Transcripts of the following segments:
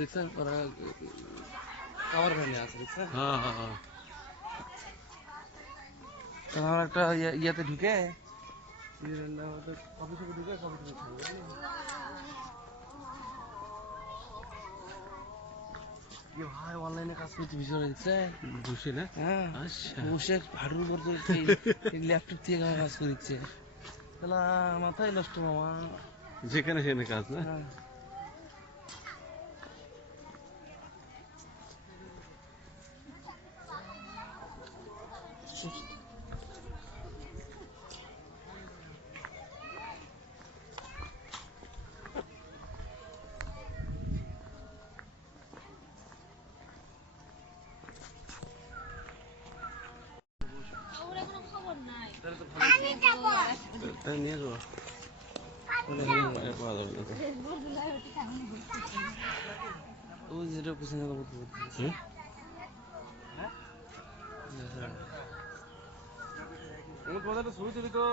দেখছেন ওরা খাবার ফেলে আছে দেখছেন। হ্যাঁ হ্যাঁ হ্যাঁ আমার একটা ইয়াতে ঢুকে অফিসে ঢুকে কবে ভাই অনলাইনে কাজ করতে বিষয় দিচ্ছে বসে না। হ্যাঁ আচ্ছা বসে হাঁটুর উপর ল্যাপটপ থেকে কাজ করে দিচ্ছে তাহলে মাথায় নষ্ট মামা যেখানে সেখানে কাজ না। হ্যাঁ তাই নিয়ে যাবো পাওয়া যাবে ওই যেটা পিছনে বলতে তোমাদের ছবি তুলি তো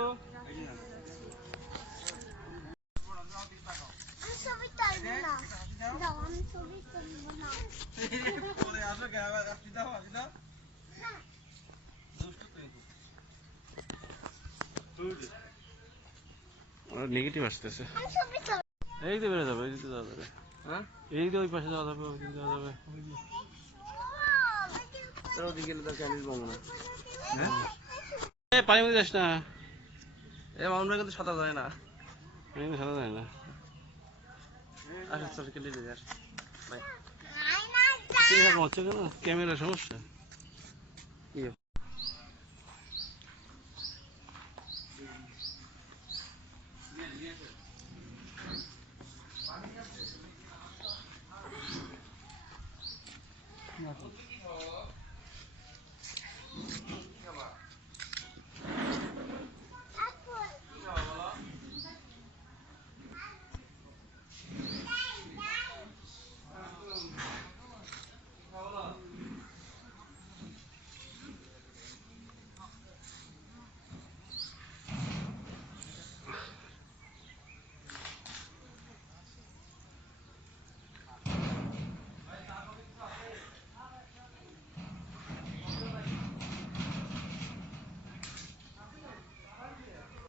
নেগেটিভ আসতেছে। এই দিকে বেড়ে যাবে, এই দিকে যাওয়া যাবে। হ্যাঁ এই দিকে ওই পাশে যাওয়া যাবে, ওই দিকে যাওয়া যাবে। তোর ওদিকে গেলে তো ক্যান্ডিল পাবো না। হ্যাঁ পানি মধ্যে যাস না, এ মামুনরা কিন্তু সাঁতার যায় না। আমি সাদা যায় না। আসো তোর ক্যান্ডিল দিয়ে আস ভাই এরকম হচ্ছে কেন? ক্যামেরা সমস্যা। কি